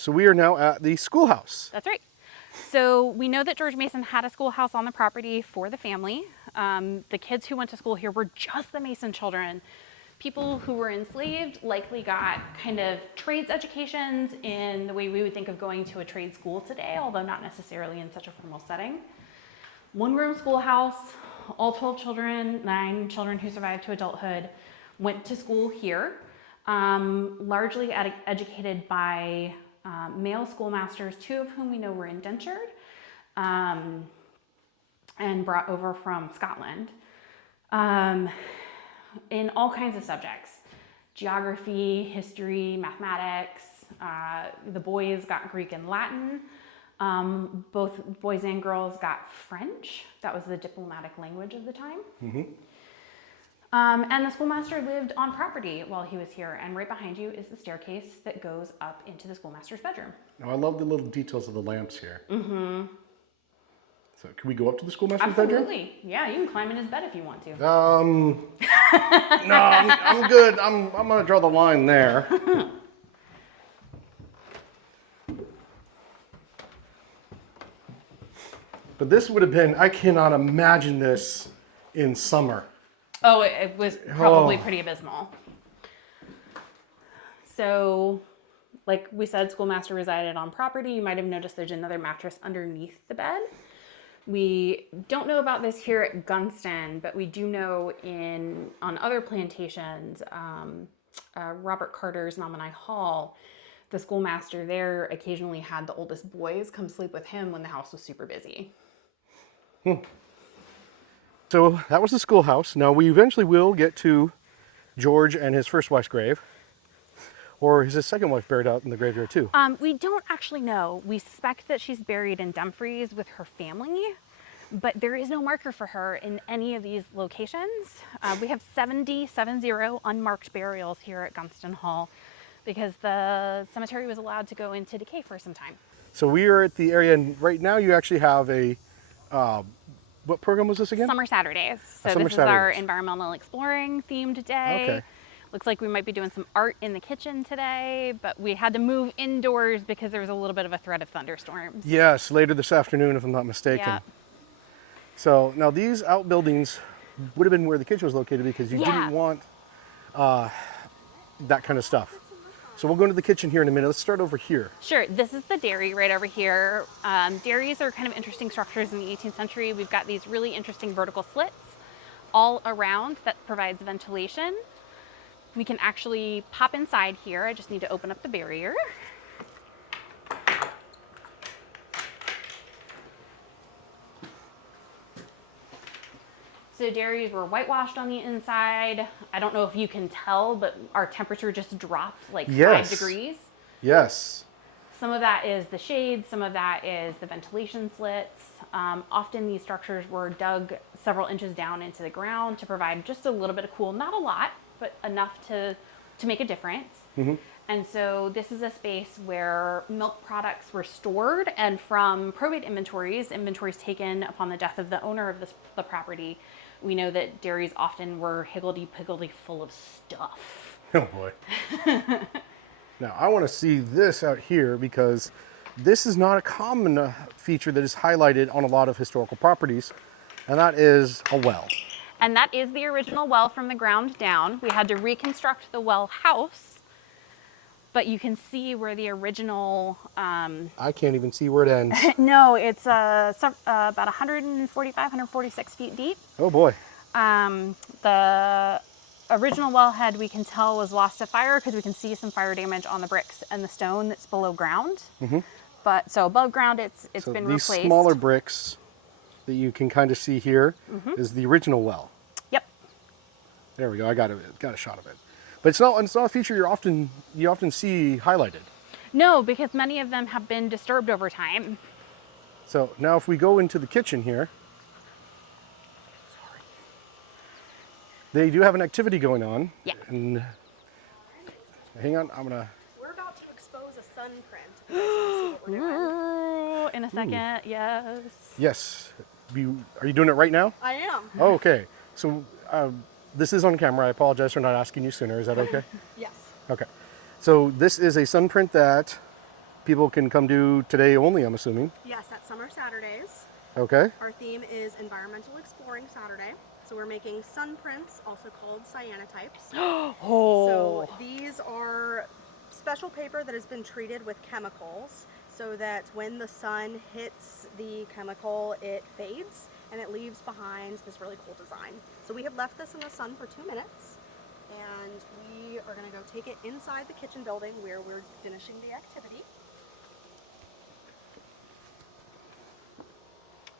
So we are now at the schoolhouse. That's right. So we know that George Mason had a schoolhouse on the property for the family. The kids who went to school here were just the Mason children. People who were enslaved likely got kind of trades educations in the way we would think of going to a trade school today, although not necessarily in such a formal setting. One-room schoolhouse, all 12 children, 9 children who survived to adulthood, went to school here, largely educated by male schoolmasters, 2 of whom we know were indentured and brought over from Scotland, in all kinds of subjects: geography, history, mathematics. The boys got Greek and Latin. Both boys and girls got French. That was the diplomatic language of the time. Mm-hmm. And the schoolmaster lived on property while he was here. And right behind you is the staircase that goes up into the schoolmaster's bedroom. Now, I love the little details of the lamps here. Mm-hmm. So can we go up to the schoolmaster's Absolutely. bedroom? Absolutely. Yeah, you can climb in his bed if you want to. No, I'm good. I'm going to draw the line there. But this would have been, I cannot imagine this in summer. Oh, it was probably pretty abysmal. So, like we said, schoolmaster resided on property. You might have noticed there's another mattress underneath the bed. We don't know about this here at Gunston, but we do know on other plantations, Robert Carter's Nominee Hall, the schoolmaster there occasionally had the oldest boys come sleep with him when the house was super busy. So that was the schoolhouse. Now we eventually will get to George and his first wife's grave. Or is his second wife buried out in the graveyard too? We don't actually know. We suspect that she's buried in Dumfries with her family, but there is no marker for her in any of these locations. We have 70 unmarked burials here at Gunston Hall because the cemetery was allowed to go into decay for some time. So we are at the area, and right now you actually have a, what program was this again? Summer Saturdays. So Summer this is our Saturdays. environmental exploring themed day. Okay. Looks like we might be doing some art in the kitchen today, but we had to move indoors because there was a little bit of a threat of thunderstorms. Yes, later this afternoon, if I'm not mistaken. Yeah. So now these outbuildings would have been where the kitchen was located because you didn't want that kind of stuff. So we'll go into the kitchen here in a minute. Let's start over here. Sure, this is the dairy right over here. Dairies are kind of interesting structures in the 18th century. We've got these really interesting vertical slits all around that provides ventilation. We can actually pop inside here. I just need to open up the barrier. So dairies were whitewashed on the inside. I don't know if you can tell, but our temperature just dropped like 5 degrees. Yes. Some of that is the shade, some of that is the ventilation slits. Often these structures were dug several inches down into the ground to provide just a little bit of cool, not a lot, but enough to make a difference. Mm-hmm. And so this is a space where milk products were stored, and from probate inventories taken upon the death of the owner of the property, we know that dairies often were higgledy-piggledy full of stuff. Oh boy. Now I want to see this out here because this is not a common feature that is highlighted on a lot of historical properties, and that is a well. And that is the original well from the ground down. We had to reconstruct the well house, but you can see where the original... I can't even see where it ends. No, it's about 145, 146 feet deep. Oh boy. The original wellhead, we can tell, was lost to fire because we can see some fire damage on the bricks and the stone that's below ground. Mm-hmm. But so above ground, it's been replaced. These smaller bricks that you can kind of see here is the original well. Yep. There we go. I got a shot of it. But it's not a feature you often see highlighted. No, because many of them have been disturbed over time. So now if we go into the kitchen here, they do have an activity going on. Yeah. And hang on, We're about to expose a sun print. You guys wanna see what we're doing? In a second, yes. Yes. Are you doing it right now? I am. Oh, okay. So this is on camera. I apologize for not asking you sooner. Is that okay? Yes. Okay. So this is a sun print that people can come do today only, I'm assuming. Yes, at Summer Saturdays. Okay. Our theme is Environmental Exploring Saturday. So we're making sun prints, also called cyanotypes. So these are special paper that has been treated with chemicals so that when the sun hits the chemical, it fades and it leaves behind this really cool design. So we have left this in the sun for 2 minutes, and we are going to go take it inside the kitchen building where we're finishing the activity.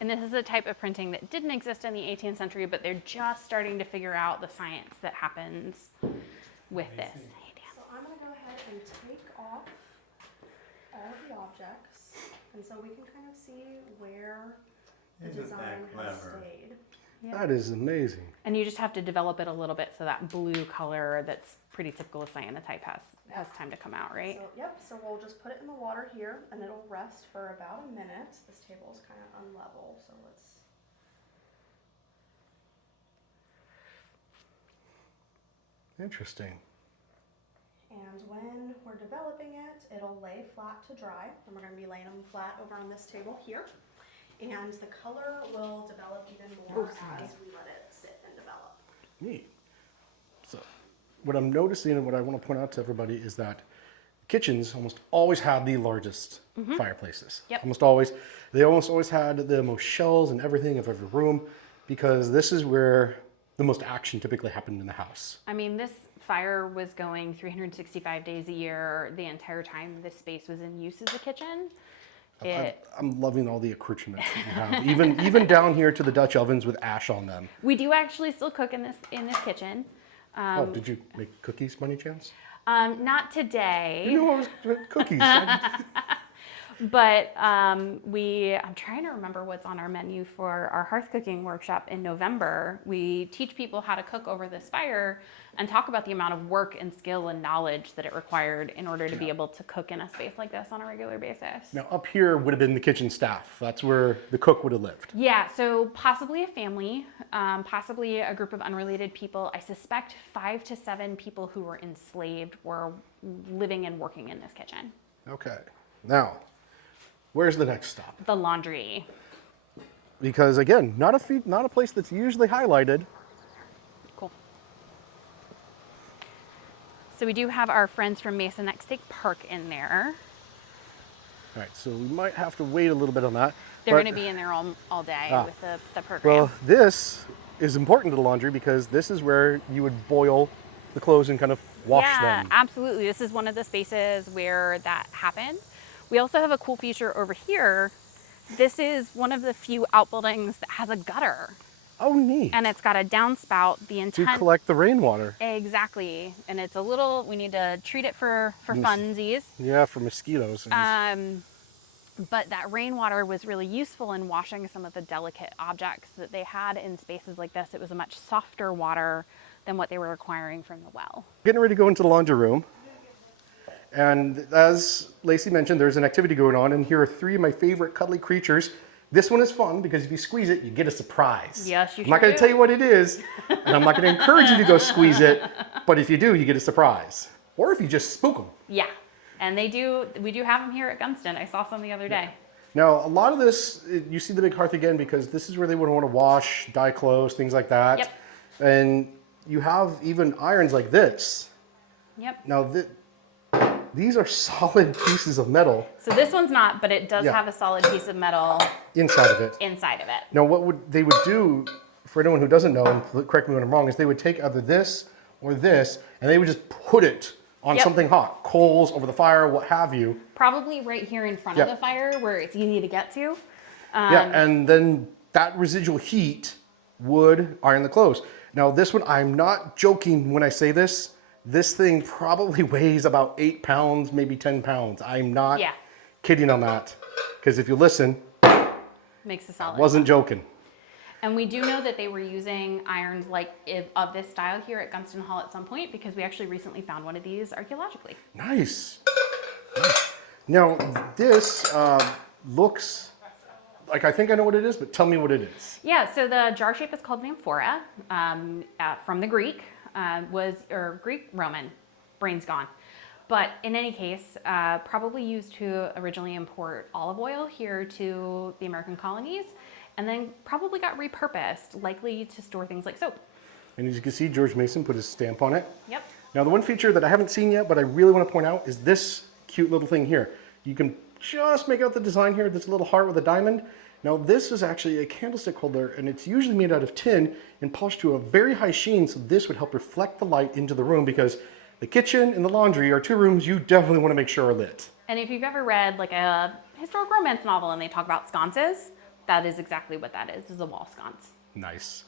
And this is a type of printing that didn't exist in the 18th century, but they're just starting to figure out the science that happens with this. Hey, Dan. So I'm going to go ahead and take off all of the objects, and so we can kind of see where the design has stayed. Yeah. That is amazing. And you just have to develop it a little bit so that blue color that's pretty typical of cyanotype has time to come out, right? So, yep, so we'll just put it in the water here and it'll rest for about a minute. This table is kind of unlevel, so let's... Interesting. And when we're developing it, it'll lay flat to dry. And we're going to be laying them flat over on this table here. And the color will develop even more as we let it sit and develop. Neat. So what I'm noticing and what I want to point out to everybody is that kitchens almost always had the largest fireplaces. Yep. Almost always. They almost always had the most shelves and everything of every room, because this is where the most action typically happened in the house. I mean, this fire was going 365 days a year the entire time this space was in use as a kitchen. I'm loving all the accoutrements that you have, even down here to the Dutch ovens with ash on them. We do actually still cook in this kitchen. Oh, did you make cookies by any chance? Not today. You know, I was cookies. But I'm trying to remember what's on our menu for our hearth cooking workshop in November. We teach people how to cook over this fire and talk about the amount of work and skill and knowledge that it required in order to be able to cook in a space like this on a regular basis. Now up here would have been the kitchen staff. That's where the cook would have lived. Yeah, so possibly a family, possibly a group of unrelated people. I suspect 5 to 7 people who were enslaved were living and working in this kitchen. Okay, now, where's the next stop? The laundry. Because again, not a place that's usually highlighted. Cool. So we do have our friends from Mason Neck State Park in there. All right, so we might have to wait a little bit on that. They're going to be in there all day with the program. Well, this is important to the laundry because this is where you would boil the clothes and kind of wash yeah, them. absolutely. This is one of the spaces where that happened. We also have a cool feature over here. This is one of the few outbuildings that has a gutter. Oh, neat. And it's got a downspout. The intent to collect the rainwater. Exactly. And it's a little, we need to treat it for funsies. Yeah, for mosquitoes. But that rainwater was really useful in washing some of the delicate objects that they had in spaces like this. It was a much softer water than what they were requiring from the well. Getting ready to go into the laundry room. And as Lacey mentioned, there's an activity going on, and here are 3 of my favorite cuddly creatures. This one is fun because if you squeeze it, you get a surprise. Yes, you I'm not going to tell you what it is, and I'm not going to encourage you to go squeeze it, but if you do, you get a surprise. Or if you just spook them. Yeah, and we do have them here at Gunston. I saw some the other day. Now, a lot of this, you see the big hearth again because this is where they would want to wash, dye clothes, things like that. Yep. And you have even irons like this. Yep. Now, these are solid pieces of metal. So this one's not, but it does have a solid piece of metal inside of it. Now, what they would do, for anyone who doesn't know, and correct me when I'm wrong, is they would take either this or this, and they would just put it on something hot, coals, over the fire, what have you. Probably right here in front of the fire where it's easy to get to. Yeah, and then that residual heat would iron the clothes. Now, this one, I'm not joking when I say this. This thing probably weighs about 8 pounds, maybe 10 pounds. I'm not kidding on that. Because if you listen, makes a solid. Wasn't joking. And we do know that they were using irons of this style here at Gunston Hall at some point because we actually recently found one of these archaeologically. Nice. Now, this looks like, I think I know what it is, but tell me what it is. Yeah, so the jar shape is called amphora from the Greek, Greek Roman, brain's gone. But in any case, probably used to originally import olive oil here to the American colonies, and then probably got repurposed, likely to store things like soap. And as you can see, George Mason put his stamp on it. Yep. Now the one feature that I haven't seen yet, but I really want to point out is this cute little thing here. You can just make out the design here, this little heart with a diamond. Now this is actually a candlestick holder, and it's usually made out of tin and polished to a very high sheen, so this would help reflect the light into the room, because the kitchen and the laundry are two rooms you definitely want to make sure are lit. And if you've ever read like a historic romance novel and they talk about sconces, that is exactly what that is a wall sconce. Nice.